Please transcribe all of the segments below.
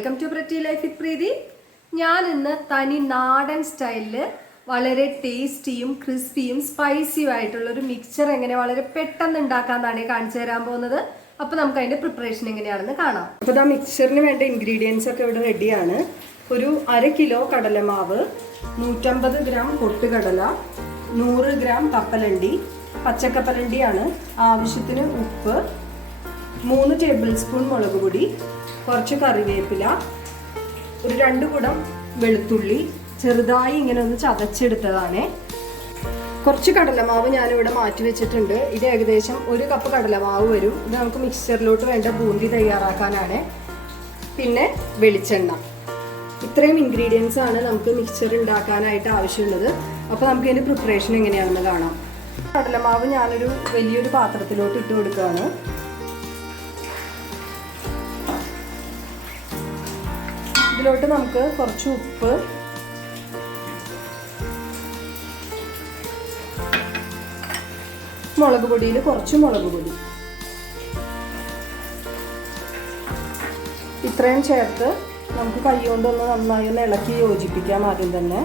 Welcome to pretty life with Preethi. ഞാൻ ഇന്ന് തനി നാടൻ സ്റ്റൈലില് വളരെ ടേസ്റ്റിയും ക്രിസ്പിയും സ്പൈസിയും ആയിട്ടുള്ള ഒരു മിക്സർ എങ്ങനെ വളരെ പെട്ടെന്ന് ഉണ്ടാക്കാന്നാണ് കാണിച്ചു തരാൻ പോകുന്നത്. അപ്പോൾ നമുക്ക് അതിന്റെ പ്രിപ്പറേഷൻ എങ്ങനെയാണെന്ന് കാണാം. അപ്പോൾ ആ മിക്സറിന് വേണ്ട ഇൻഗ്രീഡിയൻസ് ഒക്കെ ഇവിടെ റെഡിയാണ്. ഒരു 1/2 കിലോ കടലമാവ്, 150 ഗ്രാം പൊട്ടുകടല, 100 ഗ്രാം കപ്പലണ്ടി, പച്ചക്കപ്പലണ്ടിയാണ്, ആവശ്യത്തിന് ഉപ്പ്, 3 ടേബിൾ സ്പൂൺ മുളക് പൊടി, കുറച്ച് കറിവേപ്പില, ഒരു 2 കുടം വെളുത്തുള്ളി ചെറുതായി ഇങ്ങനെ ഒന്ന് ചതച്ചെടുത്തതാണ്. കുറച്ച് കടലമാവ് ഞാനിവിടെ മാറ്റി വെച്ചിട്ടുണ്ട്. ഇത് ഏകദേശം 1 കപ്പ് കടലമാവ് വരും. ഇത് നമുക്ക് മിക്സ്ചറിലോട്ട് വേണ്ട ബൂന്തി തയ്യാറാക്കാനാണ്. പിന്നെ വെളിച്ചെണ്ണ. ഇത്രയും ഇൻഗ്രീഡിയൻസ് ആണ് നമുക്ക് മിക്സ്ചർ ഉണ്ടാക്കാനായിട്ട് ആവശ്യമുള്ളത്. അപ്പോൾ നമുക്ക് ഇതിൻ്റെ പ്രിപ്പറേഷൻ എങ്ങനെയാണെന്ന് കാണാം. കടലമാവ് ഞാനൊരു വലിയൊരു പാത്രത്തിലോട്ട് ഇട്ട് കൊടുക്കുകയാണ്. ഇതിലോട്ട് നമുക്ക് കുറച്ച് ഉപ്പ്, മുളക് പൊടിയിൽ കുറച്ച് മുളക് പൊടി, ഇത്രയും ചേർത്ത് നമുക്ക് കൈ കൊണ്ടൊന്ന് നന്നായി ഒന്ന് ഇളക്കി യോജിപ്പിക്കാം. ആദ്യം തന്നെ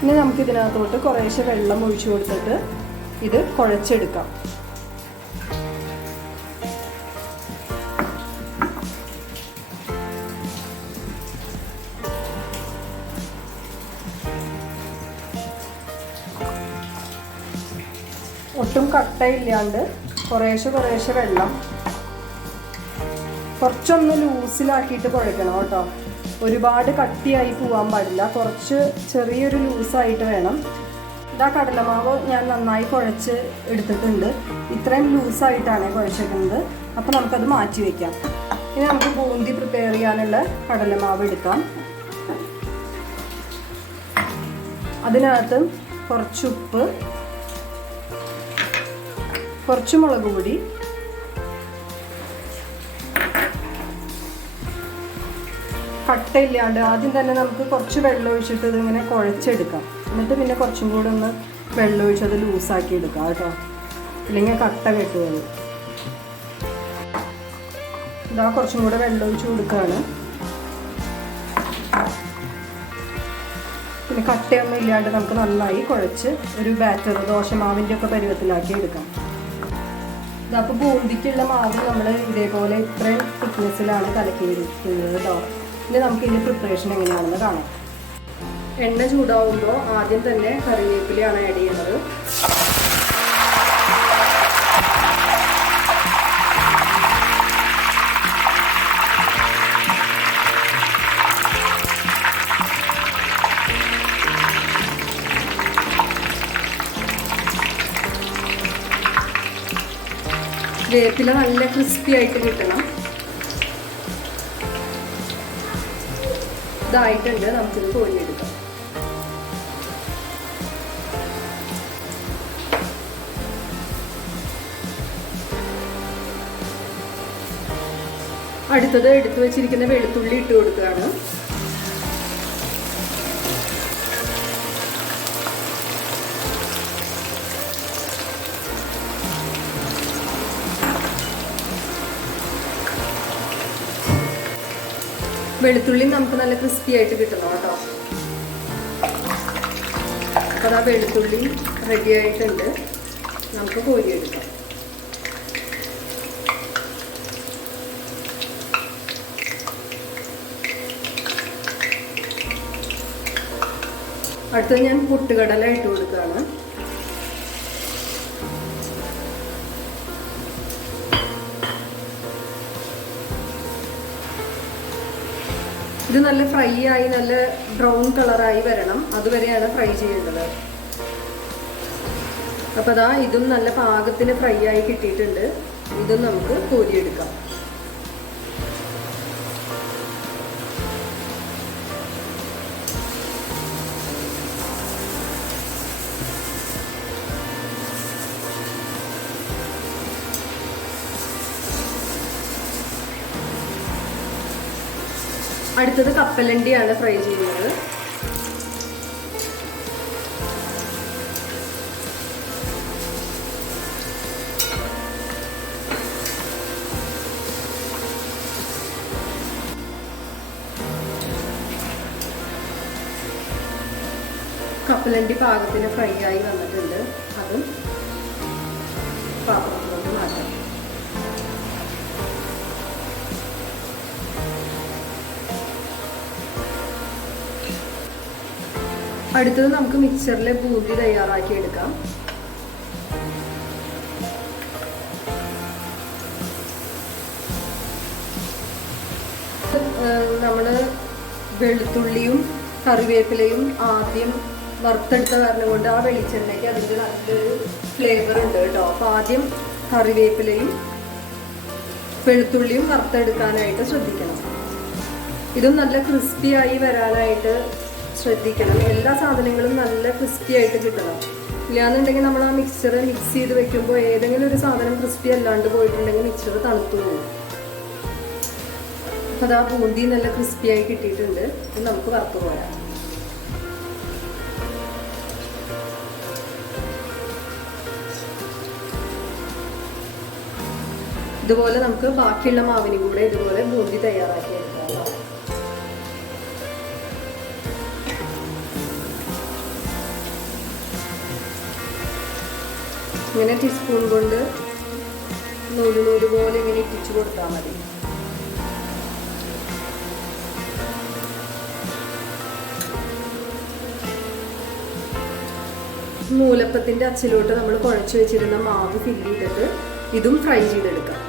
ഇനി നമുക്ക് ഇതിനകത്തോട്ട് കുറേശ്ശെ വെള്ളം ഒഴിച്ചു കൊടുത്തിട്ട് ഇത് കുഴച്ചെടുക്കാം. ഒട്ടും കട്ടയില്ലാണ്ട് കുറേശ്ശെ വെള്ളം കുറച്ചൊന്ന് ലൂസിലാക്കിയിട്ട് കുഴക്കണം കേട്ടോ. ഒരുപാട് കട്ടിയായി പോകാൻ പാടില്ല, കുറച്ച് ചെറിയൊരു ലൂസായിട്ട് വേണം. ഇതാ കടലമാവ് ഞാൻ നന്നായി കുഴച്ച് എടുത്തിട്ടുണ്ട്. ഇത്രയും ലൂസായിട്ടാണ് കുഴച്ചേക്കുന്നത്. അപ്പോൾ നമുക്കത് മാറ്റി വയ്ക്കാം. ഇനി നമുക്ക് ബൂന്തി പ്രിപ്പയർ ചെയ്യാനുള്ള കടലമാവ് എടുക്കാം. അതിനകത്ത് കുറച്ച് ഉപ്പ്, കുറച്ച് മുളക് പൊടി, കട്ടയില്ലാണ്ട് ആദ്യം തന്നെ നമുക്ക് കുറച്ച് വെള്ളം ഒഴിച്ചിട്ട് ഇതിങ്ങനെ കുഴച്ചെടുക്കാം. എന്നിട്ട് പിന്നെ കുറച്ചും കൂടെ ഒന്ന് വെള്ളം ഒഴിച്ചത് ലൂസാക്കി എടുക്കാം കേട്ടോ, ഇല്ലെങ്കിൽ കട്ട കെട്ടുന്നത്. ഇതാ കുറച്ചും കൂടെ വെള്ളം ഒഴിച്ച് കൊടുക്കുകയാണ്. പിന്നെ കട്ടയൊന്നും ഇല്ലാണ്ട് നമുക്ക് നന്നായി കുഴച്ച് ഒരു ബാറ്റർ ദോശമാവിൻ്റെ ഒക്കെ പരുവത്തിലാക്കി എടുക്കാം. അപ്പോൾ ബൂന്തിക്കുള്ള മാവ് നമ്മൾ ഇതേപോലെ ഇത്രയും തിക്നെസ്സിലാണ് കലക്കിയിരിക്കുന്നത് കേട്ടോ. ഇനി നമുക്ക് ഇതിൻ്റെ പ്രിപ്പറേഷൻ എങ്ങനെയാണെന്ന് കാണാം. എണ്ണ ചൂടാവുമ്പോൾ ആദ്യം തന്നെ കറിവേപ്പിലയാണ് ആഡ് ചെയ്യുന്നത്. വേപ്പില നല്ല ക്രിസ്പി ആയിട്ട് കിട്ടണം. ഇതായിട്ടുണ്ട്, നമുക്കിത് കോരിയെടുക്കാം. അടുത്തത് എടുത്തു വെച്ചിരിക്കുന്ന വെളുത്തുള്ളി ഇട്ട് കൊടുക്കുകയാണ്. വെളുത്തുള്ളി നമുക്ക് നല്ല ക്രിസ്പി ആയിട്ട് കിട്ടണം കേട്ടോ. അപ്പോൾ ആ വെളുത്തുള്ളി റെഡി ആയിട്ടുണ്ട്, നമുക്ക് കോരിയെടുക്കാം. അടുത്തത് ഞാൻ പൊട്ടുകടല ഇട്ട് കൊടുക്കുകയാണ്. ഇത് നല്ല ഫ്രൈ ആയി നല്ല ബ്രൗൺ കളറായി വരണം, അതുവരെയാണ് ഫ്രൈ ചെയ്യേണ്ടത്. അപ്പോൾ അതാ ഇതും നല്ല പാകത്തിന് ഫ്രൈ ആയി കിട്ടിയിട്ടുണ്ട്. ഇതും നമുക്ക് കോരിയെടുക്കാം. അടുത്തത് കപ്പലണ്ടിയാണ് ഫ്രൈ ചെയ്യുന്നത്. കപ്പലണ്ടി പാകത്തിന് ഫ്രൈ ആയി വന്നിട്ടുണ്ട്. അതും പാത്രത്തിലോട്ട് മാറ്റാം. അടുത്തത് നമുക്ക് മിക്സറിലെ ബൂന്തി തയ്യാറാക്കി എടുക്കാം. നമ്മൾ വെളുത്തുള്ളിയും കറിവേപ്പിലയും ആദ്യം വറുത്തെടുത്ത കാരണം കൊണ്ട് ആ വെളിച്ചെണ്ണയ്ക്ക് അതിൻ്റെ നല്ലൊരു ഫ്ലേവർ ഉണ്ട് കേട്ടോ. അപ്പോൾ ആദ്യം കറിവേപ്പിലയും വെളുത്തുള്ളിയും വറുത്തെടുക്കാനായിട്ട് ശ്രദ്ധിക്കണം. ഇതും നല്ല ക്രിസ്പി ആയി വരാനായിട്ട് ശ്രദ്ധിക്കണം. എല്ലാ സാധനങ്ങളും നല്ല ക്രിസ്പി ആയിട്ട് കിട്ടണം. ഇല്ലാന്നുണ്ടെങ്കിൽ നമ്മൾ ആ മിക്സർ മിക്സ് ചെയ്ത് വെക്കുമ്പോൾ ഏതെങ്കിലും ഒരു സാധനം ക്രിസ്പി അല്ലാണ്ട് പോയിട്ടുണ്ടെങ്കിൽ മിക്സർ തണുത്തു പോകും. അപ്പോൾ അത് ആ ബൂന്തി നല്ല ക്രിസ്പി ആയി കിട്ടിയിട്ടുണ്ട്. ഇത് നമുക്ക് വറുത്ത് പോരാം. ഇതുപോലെ നമുക്ക് ബാക്കിയുള്ള മാവിനും കൂടെ ഇതുപോലെ ബൂന്തി തയ്യാറാക്കി എടുക്കാം. ഇങ്ങനെ ടീസ്പൂൺ കൊണ്ട് നൂല് പോലെ ഇങ്ങനെ ഇട്ടിച്ചു കൊടുത്താൽ മതി. നൂലപ്പത്തിൻ്റെ അച്ചിലോട്ട് നമ്മൾ കുഴച്ച് വെച്ചിരുന്ന മാവ് ഫില്ല് ചെയ്തിട്ട് ഇതും ഫ്രൈ ചെയ്തെടുക്കാം.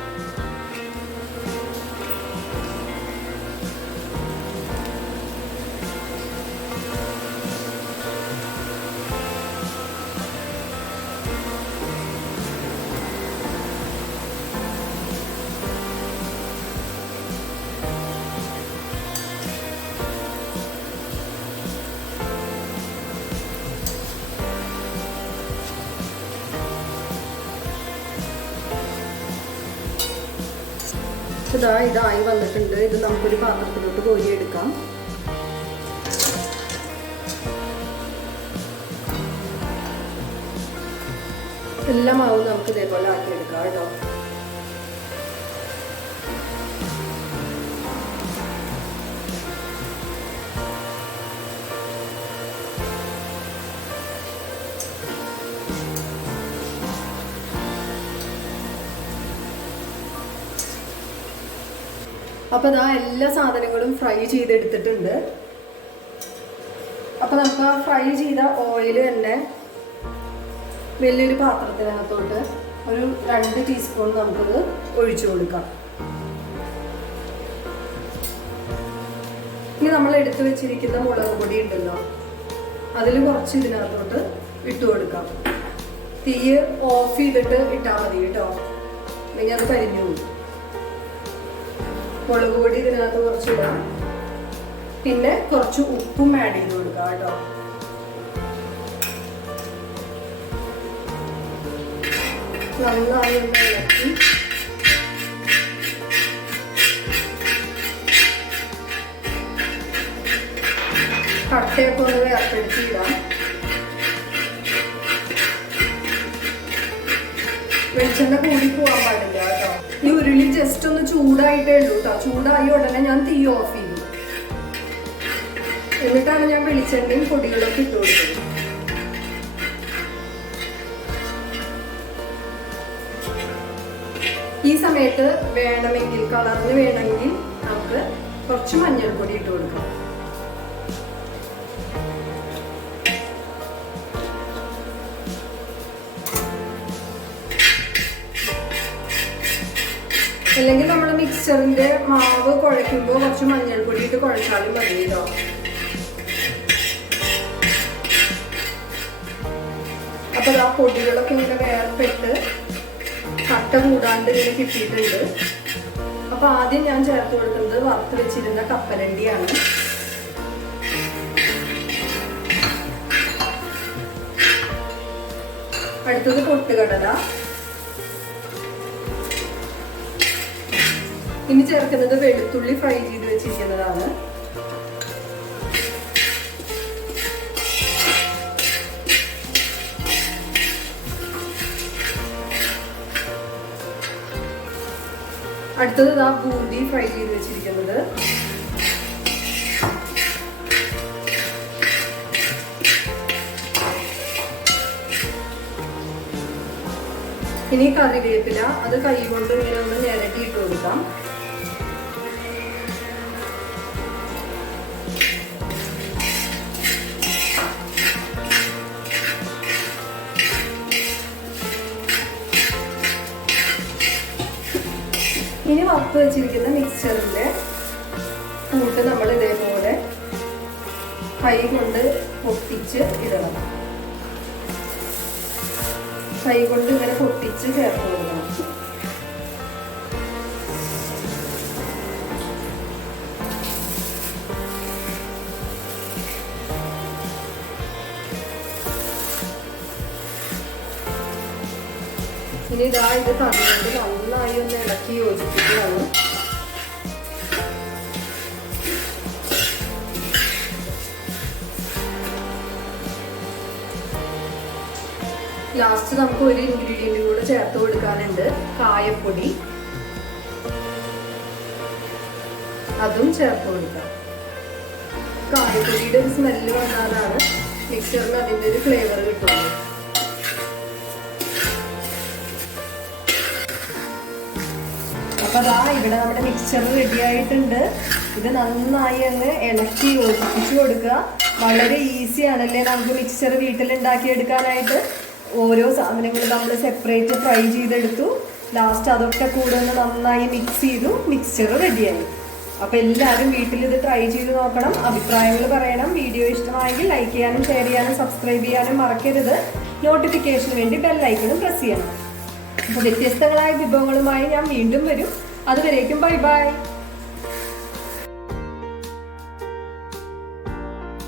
ഇതായി വന്നിട്ടുണ്ട്. ഇത് നമുക്കൊരു പാത്രത്തിലോട്ട് കോരിയെടുക്കാം. എല്ലാ മാവും നമുക്ക് ഇതേപോലെ ആക്കിയെടുക്കാം കേട്ടോ. അപ്പോൾ ഇതാ എല്ലാ സാധനങ്ങളും ഫ്രൈ ചെയ്തെടുത്തിട്ടുണ്ട്. അപ്പോൾ നമുക്ക് ആ ഫ്രൈ ചെയ്ത ഓയിൽ തന്നെ വലിയൊരു പാത്രത്തിനകത്തോട്ട് ഒരു 2 ടീസ്പൂൺ നമുക്കത് ഒഴിച്ചു കൊടുക്കാം. ഇനി നമ്മൾ എടുത്തു വെച്ചിരിക്കുന്ന മുളക് പൊടി ഉണ്ടല്ലോ, അതിൽ കുറച്ച് ഇതിനകത്തോട്ട് ഇട്ട് കൊടുക്കാം. തീ ഓഫ് ചെയ്തിട്ട് ഇട്ടാൽ മതി കേട്ടോ, അല്ലെങ്കിൽ അത് കരിഞ്ഞു പോകും. മുളക് പൊടി ഇതിനകത്ത് കുറച്ച് ഇടാം. പിന്നെ കുറച്ച് ഉപ്പും ആഡ് ചെയ്ത് കൊടുക്കാം കേട്ടോ. നന്നായി ഒന്ന് ഇളക്കി കട്ടയൊക്കെ ഒന്ന് വേർപ്പെടുത്തിയിടാം. വെളിച്ചെണ്ണ കൂടി പോകാൻ പാടില്ല കേട്ടോ. ഈ ഉരുളി ജസ്റ്റ് ഒന്ന് ചൂടായിട്ടേ ഉള്ളൂ കേട്ടോ. ചൂടായി ഉടനെ ഞാൻ തീ ഓഫ് ചെയ്തു. എന്നിട്ടാണ് ഞാൻ വെളിച്ചെണ്ണയും പൊടികളൊക്കെ ഇട്ട് കൊടുക്കുന്നത്. ഈ സമയത്ത് വേണമെങ്കിൽ കളറിന് വേണമെങ്കിൽ നമുക്ക് കുറച്ച് മഞ്ഞൾപ്പൊടി ഇട്ട് കൊടുക്കാം. അല്ലെങ്കിൽ നമ്മൾ മിക്സറിന്റെ മാവ് കുഴയ്ക്കുമ്പോൾ കുറച്ച് മഞ്ഞൾപ്പൊടി ഇട്ട് കുഴച്ചാലും മതി കേട്ടോ. അപ്പൊ ആ പൊടികളൊക്കെ ഇങ്ങനെ വേർപെട്ട് കട്ട കൂടാണ്ട് ഇങ്ങനെ കിട്ടിയിട്ടുണ്ട്. അപ്പൊ ആദ്യം ഞാൻ ചേർത്ത് കൊടുക്കുന്നത് വറുത്ത് വെച്ചിരുന്ന കപ്പലണ്ടിയാണ്. അടുത്തത് പൊട്ടുകടല. ഇനി ചേർക്കുന്നത് വെളുത്തുള്ളി ഫ്രൈ ചെയ്ത് വെച്ചിരിക്കുന്നതാണ്. അടുത്തത് ബൂന്തി ഫ്രൈ ചെയ്ത് വെച്ചിരിക്കുന്നത്. ഇനി കറിവേപ്പില അത് കൈ കൊണ്ട് ഇങ്ങനെ ഒന്ന് ഞെരട്ടി ഇട്ട് കൊടുക്കാം. ഇനി വറുത്ത് വെച്ചിരിക്കുന്ന മിക്സ്ചറിന്റെ കൂട്ട് നമ്മൾ ഇതേപോലെ കൈ കൊണ്ട് പൊട്ടിച്ച് ഇടണം. കൈ കൊണ്ട് ഇങ്ങനെ പൊട്ടിച്ച് ചേർത്ത് കൊടുക്കണം. ഇനി ഇതാ ഇത് കറിവേപ്പില നന്നായി ഒന്ന് ഇളക്കി യോജിപ്പിക്കുകയാണ്. ലാസ്റ്റ് നമുക്ക് ഒരു ഇൻഗ്രീഡിയന്റ് കൂടെ ചേർത്ത് കൊടുക്കാനുണ്ട്, കായപ്പൊടി. അതും ചേർത്ത് കൊടുക്കാം. കായപ്പൊടിയുടെ ഒരു സ്മെല്ല് വന്നാലാണ് മിക്സറിന് അതിൻ്റെ ഒരു ഫ്ലേവർ കിട്ടുന്നത്. അപ്പൊ അതാ ഇവിടെ നമ്മുടെ മിക്സ്ചർ റെഡി ആയിട്ടുണ്ട്. ഇത് നന്നായി അങ്ങ് ഇളക്കി യോജിപ്പിച്ചു കൊടുക്കുക. വളരെ ഈസി ആണല്ലേ നമുക്ക് മിക്സ്ചർ വീട്ടിലുണ്ടാക്കി എടുക്കാനായിട്ട്. ഓരോ സാധനങ്ങളും നമ്മൾ സെപ്പറേറ്റ് ഫ്രൈ ചെയ്തെടുത്തു. ലാസ്റ്റ് അതൊക്കെ കൂടെ ഒന്ന് നന്നായി മിക്സ് ചെയ്തു. മിക്സ്ചർ റെഡിയായി. അപ്പൊ എല്ലാവരും വീട്ടിൽ ഇത് ട്രൈ ചെയ്ത് നോക്കണം. അഭിപ്രായങ്ങൾ പറയണം. വീഡിയോ ഇഷ്ടമായെങ്കിൽ ലൈക്ക് ചെയ്യാനും ഷെയർ ചെയ്യാനും സബ്സ്ക്രൈബ് ചെയ്യാനും മറക്കരുത്. നോട്ടിഫിക്കേഷന് വേണ്ടി ബെല്ലൈക്കണും പ്രസ് ചെയ്യണം. അപ്പോൾ വ്യത്യസ്തങ്ങളായ വിഭവങ്ങളുമായി ഞാൻ വീണ്ടും വരും. അതുവരേക്കും ബൈ ബൈ.